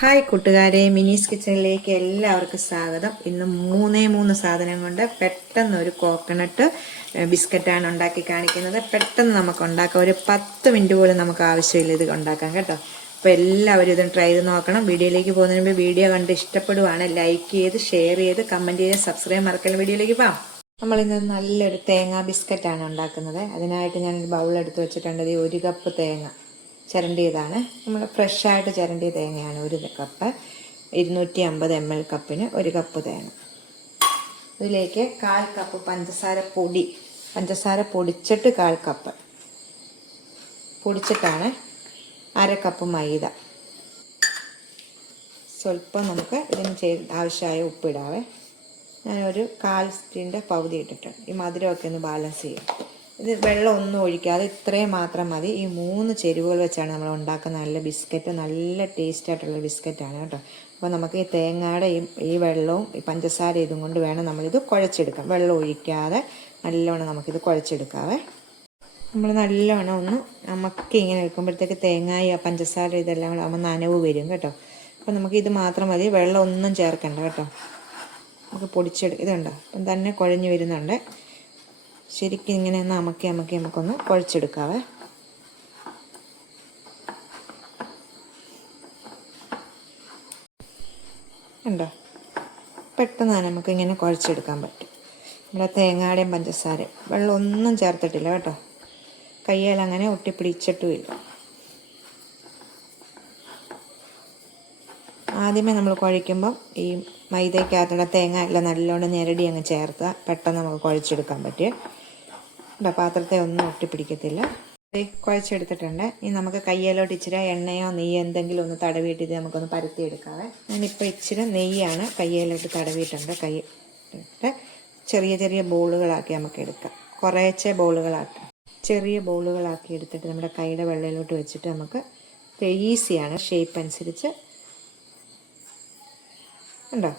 Hi കൂട്ടുകാരെ, മിനീസ് കിച്ചണിലേക്ക് എല്ലാവർക്കും സ്വാഗതം. ഇന്ന് മൂന്ന് സാധനം കൊണ്ട് പെട്ടെന്ന് ഒരു കോക്കനട്ട് ബിസ്ക്കറ്റാണ് ഉണ്ടാക്കി കാണിക്കുന്നത്. പെട്ടെന്ന് നമുക്ക് ഉണ്ടാക്കാം, ഒരു 10 മിനിറ്റ് പോലും നമുക്ക് ആവശ്യമില്ല ഇത് ഉണ്ടാക്കാം കേട്ടോ. അപ്പോൾ എല്ലാവരും ഇതും ട്രൈ ചെയ്ത് നോക്കണം. വീഡിയോയിലേക്ക് പോകുന്നതിന് മുമ്പ് വീഡിയോ കണ്ട് ഇഷ്ടപ്പെടുവാണ് ലൈക്ക് ചെയ്ത് ഷെയർ ചെയ്ത് കമൻറ്റ് ചെയ്ത് സബ്സ്ക്രൈബ് മറക്കലും. വീഡിയോയിലേക്ക് പോകാം. നമ്മളിന്ന് നല്ലൊരു തേങ്ങ ബിസ്ക്കറ്റാണ് ഉണ്ടാക്കുന്നത്. അതിനായിട്ട് ഞാനൊരു ബൗൾ എടുത്ത് വെച്ചിട്ടുണ്ട്. 1 കപ്പ് തേങ്ങ ചിരണ്ടിയതാണ്. നമ്മൾ ഫ്രഷായിട്ട് ചിരണ്ടിയ തേങ്ങയാണ്. 1 കപ്പ് 250 ml കപ്പിന് 1 കപ്പ് തേങ്ങ. ഇതിലേക്ക് 1/4 കപ്പ് പഞ്ചസാര പൊടിച്ചിട്ട് 1/4 കപ്പ് പൊടിച്ചിട്ടാണ്. 1/2 കപ്പ് മൈദ. സ്വല്പം നമുക്ക് ഇതിന് ആവശ്യമായ ഉപ്പിടാവേ. ഞാനൊരു 1/4 സ്പൂണിൻ്റെ പകുതി ഇട്ടിട്ടുണ്ട്. ഈ മധുരമൊക്കെ ഒന്ന് ബാലൻസ് ചെയ്യും. ഇത് വെള്ളം ഒന്നും ഒഴിക്കാതെ ഇത്രയും മാത്രം മതി. ഈ 3 ചേരുവകൾ വെച്ചാണ് നമ്മൾ ഉണ്ടാക്കുന്ന നല്ല ബിസ്ക്കറ്റ്. നല്ല ടേസ്റ്റ് ആയിട്ടുള്ള ബിസ്ക്കറ്റാണ് കേട്ടോ. അപ്പോൾ നമുക്ക് ഈ തേങ്ങയുടെ ഈ വെള്ളവും ഈ പഞ്ചസാര ഇതും കൊണ്ട് വേണം നമ്മളിത് കുഴച്ചെടുക്കാം. വെള്ളം ഒഴിക്കാതെ നല്ലോണം നമുക്കിത് കുഴച്ചെടുക്കാവേ. നമ്മൾ നല്ലോണം ഒന്ന് നമുക്ക് ഇങ്ങനെ വെക്കുമ്പോഴത്തേക്ക് തേങ്ങായി പഞ്ചസാര ഇതെല്ലാം കൂടെ ആകുമ്പോൾ നനവ് വരും കേട്ടോ. അപ്പോൾ നമുക്ക് ഇത് മാത്രം മതി, വെള്ളം ഒന്നും ചേർക്കണ്ട കേട്ടോ. നമുക്ക് ഇതുണ്ടോ അപ്പം തന്നെ കുഴഞ്ഞു വരുന്നുണ്ട്. ശരിക്കും ഇങ്ങനെ നമുക്കൊന്ന് കുഴച്ചെടുക്കാവേ. ഉണ്ടോ, പെട്ടെന്ന് തന്നെ നമുക്ക് ഇങ്ങനെ കുഴച്ചെടുക്കാൻ പറ്റും. നമ്മുടെ തേങ്ങയുടെയും പഞ്ചസാരയും വെള്ളം ഒന്നും ചേർത്തിട്ടില്ല കേട്ടോ. കയ്യാൽ അങ്ങനെ ഒട്ടിപ്പിടിച്ചിട്ടുമില്ല. ആദ്യമേ നമ്മൾ കുഴയ്ക്കുമ്പം ഈ മൈദയ്ക്കകത്തുള്ള തേങ്ങ എല്ലാം നല്ലോണം ഞെരടി അങ്ങ് ചേർത്ത് പെട്ടെന്ന് നമുക്ക് കുഴച്ചെടുക്കാൻ പറ്റും. പാത്രത്തെ ഒന്നും ഒട്ടിപ്പിടിക്കത്തില്ല. കുഴച്ചെടുത്തിട്ടുണ്ട്. ഇനി നമുക്ക് കയ്യിലോട്ട് ഇച്ചിരി എണ്ണയോ നെയ്യോ എന്തെങ്കിലും ഒന്ന് തടവിയിട്ട് ഇത് നമുക്കൊന്ന് പരത്തിയെടുക്കാവേ. ഞാനിപ്പോൾ ഇച്ചിരി നെയ്യാണ് കയ്യിലോട്ട് തടവിയിട്ടുണ്ട്. ചെറിയ ചെറിയ ബോളുകളാക്കി നമുക്ക് എടുക്കാം. കുറേശ്ശെ ബോളുകളാക്കി ചെറിയ ബോളുകളാക്കി എടുത്തിട്ട് നമ്മുടെ കൈയുടെ വെള്ളയിലോട്ട് വെച്ചിട്ട് നമുക്ക് ഈസിയാണ്. ഷേപ്പ് അനുസരിച്ച് ഉണ്ടോ.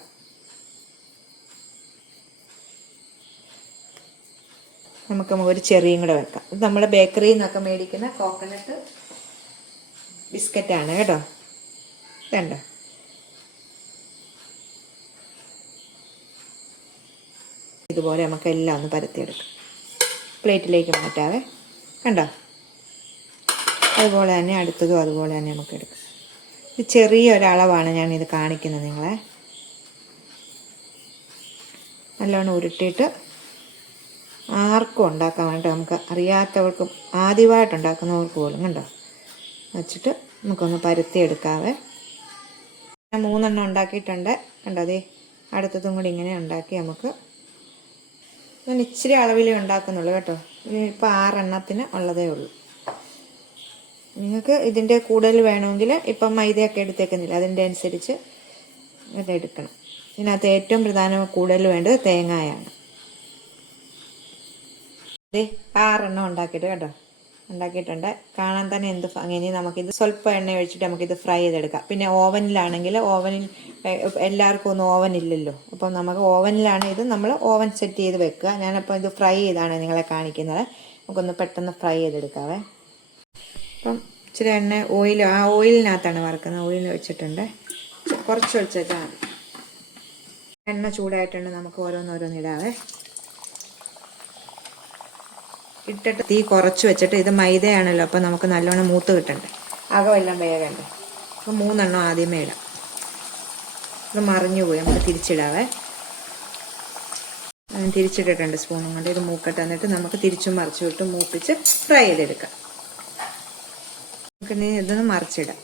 നമുക്ക് ഒരു ചെറിയും കൂടെ വെക്കാം. ഇത് നമ്മൾ ബേക്കറിയിൽ നിന്നൊക്കെ മേടിക്കുന്ന കോക്കനട്ട് ബിസ്ക്കറ്റാണ് കേട്ടോ. വേണ്ട, ഇതുപോലെ നമുക്ക് എല്ലാം ഒന്ന് പരത്തിയെടുക്കാം. പ്ലേറ്റിലേക്ക് മാറ്റാവേ. കണ്ടോ, അതുപോലെ തന്നെ അടുത്തതും അതുപോലെ തന്നെ നമുക്ക് എടുക്കാം. ഇത് ചെറിയൊരളവാണ് ഞാനിത് കാണിക്കുന്നത് നിങ്ങളെ. നല്ലോണം ഉരുട്ടിയിട്ട് ആർക്കും ഉണ്ടാക്കാൻ വേണ്ടി നമുക്ക് അറിയാത്തവർക്കും ആദ്യമായിട്ട് ഉണ്ടാക്കുന്നവർക്ക് പോലും കണ്ടോ വച്ചിട്ട് നമുക്കൊന്ന് പരത്തിയെടുക്കാവേ. ഞാൻ 3 എണ്ണം ഉണ്ടാക്കിയിട്ടുണ്ട് കണ്ടോ. അതേ അടുത്തതും കൂടി ഇങ്ങനെ ഉണ്ടാക്കി നമുക്ക്, ഞാൻ ഇച്ചിരി അളവിലേ ഉണ്ടാക്കുന്നുള്ളൂ കേട്ടോ. ഇപ്പോൾ 6 എണ്ണത്തിന് ഉള്ളതേ ഉള്ളൂ. നിങ്ങൾക്ക് ഇതിൻ്റെ കൂടുതൽ വേണമെങ്കിൽ ഇപ്പം മൈദയൊക്കെ എടുത്തേക്കുന്നില്ല, അതിൻ്റെ അനുസരിച്ച് ഇതെടുക്കണം. ഇതിനകത്ത് ഏറ്റവും പ്രധാനം കൂടുതൽ വേണ്ടത് തേങ്ങയാണ്. 6 എണ്ണം ഉണ്ടാക്കിയിട്ട് കേട്ടോ ഉണ്ടാക്കിയിട്ടുണ്ട്. കാണാൻ തന്നെ എന്ത് ഭംഗി. ഇനി നമുക്കിത് സ്വല്പം എണ്ണ ഒഴിച്ചിട്ട് നമുക്കിത് ഫ്രൈ ചെയ്തെടുക്കാം. പിന്നെ ഓവനിലാണെങ്കിൽ ഓവനിൽ എല്ലാവർക്കും ഒന്നും ഓവൻ ഇല്ലല്ലോ. അപ്പം നമുക്ക് ഓവനിലാണ് ഇത് നമ്മൾ ഓവൻ സെറ്റ് ചെയ്ത് വെക്കുക. ഞാനപ്പോൾ ഇത് ഫ്രൈ ചെയ്താണ് നിങ്ങളെ കാണിക്കുന്നത്. നമുക്കൊന്ന് പെട്ടെന്ന് ഫ്രൈ ചെയ്തെടുക്കാവേ. അപ്പം ഇച്ചിരി എണ്ണ ഓയിലിനകത്താണ് വറുക്കുന്നത്. ഓയിൽ വെച്ചിട്ടുണ്ട്, കുറച്ച് ഒഴിച്ചാൽ എണ്ണ ചൂടായിട്ടുണ്ട്. നമുക്ക് ഓരോന്നോരോന്നിടാവേ. ഇട്ടിട്ട് തീ കുറച്ച് വെച്ചിട്ട്, ഇത് മൈദയാണല്ലോ അപ്പോൾ നമുക്ക് നല്ലോണം മൂത്ത് കിട്ടണ്ടേ, അകമെല്ലാം വേഗണ്ടേ. അപ്പോൾ 3 എണ്ണം ആദ്യമേ ഇടാം. ഇത് മറിഞ്ഞു പോയി, നമുക്ക് തിരിച്ചിടാവേ. തിരിച്ചിട്ടിട്ടുണ്ട് സ്പൂണും കൊണ്ട്. ഇത് മൂക്കട്ട് എന്നിട്ട് നമുക്ക് തിരിച്ചും മറിച്ചു വിട്ട് മൂപ്പിച്ച് ഫ്രൈ ചെയ്തെടുക്കാം. നമുക്ക് ഇതൊന്ന് മറിച്ചിടാം.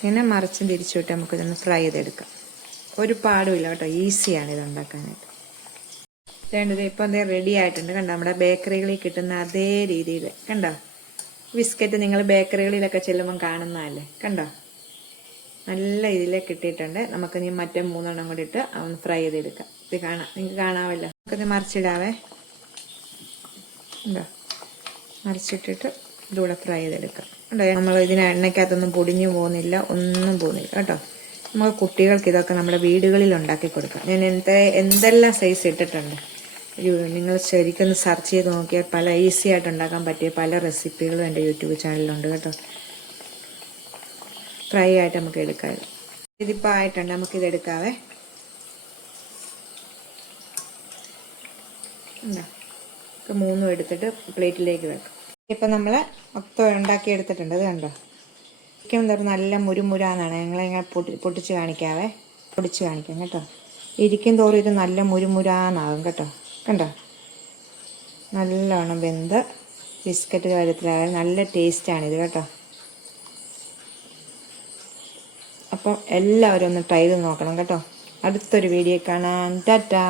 ഇങ്ങനെ മറിച്ചും തിരിച്ചു വിട്ട് നമുക്കിതൊന്ന് ഫ്രൈ ചെയ്തെടുക്കാം. ഒരു പാടുമില്ല കേട്ടോ, ഈസിയാണ് ഇത് ഉണ്ടാക്കാനായിട്ട്. വേണ്ടത് ഇപ്പം അതേ റെഡി ആയിട്ടുണ്ട് കണ്ടോ. നമ്മുടെ ബേക്കറികളിൽ കിട്ടുന്ന അതേ രീതിയിൽ കണ്ടോ. ബിസ്ക്കറ്റ് നിങ്ങൾ ബേക്കറികളിലൊക്കെ ചെല്ലുമ്പം കാണുന്നതല്ലേ കണ്ടോ. നല്ല ഇതിലേക്ക് കിട്ടിയിട്ടുണ്ട്. നമുക്കിനി മറ്റേ 3 എണ്ണം കൂടി ഇട്ട് ഒന്ന് ഫ്രൈ ചെയ്തെടുക്കാം. ഇത് നിങ്ങൾക്ക് കാണാമല്ലോ. നമുക്കിത് മറിച്ചിടാവേ. കണ്ടോ, മറിച്ചിട്ടിട്ട് ഇതുകൂടെ ഫ്രൈ ചെയ്തെടുക്കാം. ഉണ്ടോ, നമ്മൾ ഇതിന് എണ്ണയ്ക്കകത്തൊന്നും പൊടിഞ്ഞു പോകുന്നില്ല, ഒന്നും പോകുന്നില്ല കേട്ടോ. നമുക്ക് കുട്ടികൾക്ക് ഇതൊക്കെ നമ്മുടെ വീടുകളിൽ ഉണ്ടാക്കി കൊടുക്കാം. ഞാൻ എന്തെല്ലാം സൈസ് ഇട്ടിട്ടുണ്ട്. നിങ്ങൾ ശരിക്കും സെർച്ച് ചെയ്ത് നോക്കിയാൽ പല ഈസി ആയിട്ട് ഉണ്ടാക്കാൻ പറ്റിയ പല റെസിപ്പികളും എൻ്റെ യൂട്യൂബ് ചാനലിലുണ്ട് കേട്ടോ. ഫ്രൈ ആയിട്ട് നമുക്ക് എടുക്കാം. ഇതിപ്പോൾ ആയിട്ടുണ്ട്, നമുക്കിത് എടുക്കാവേ. ഇപ്പം മൂന്നും എടുത്തിട്ട് പ്ലേറ്റിലേക്ക് വെക്കാം. ഇപ്പം നമ്മൾ മൊത്തം ഉണ്ടാക്കി എടുത്തിട്ടുണ്ട്. ഇത് കണ്ടോ, ചിക്കൻ തരം നല്ല മുരുമുരാന്നാണ്. ഞങ്ങളിങ്ങനെ പൊട്ടിച്ച് കാണിക്കാവേ, പൊടിച്ച് കാണിക്കാം കേട്ടോ. ഇരിക്കും തോറും ഇത് നല്ല മുരുമുരാന്നാകും കേട്ടോ. കണ്ടോ, നല്ലോണം വെന്ത് ബിസ്ക്കറ്റ് കാര്യത്തിലായാലും നല്ല ടേസ്റ്റാണിത് കേട്ടോ. അപ്പം എല്ലാവരും ഒന്ന് ട്രൈ ചെയ്ത് നോക്കണം കേട്ടോ. അടുത്തൊരു വീഡിയോ കാണാം. ടാറ്റാ.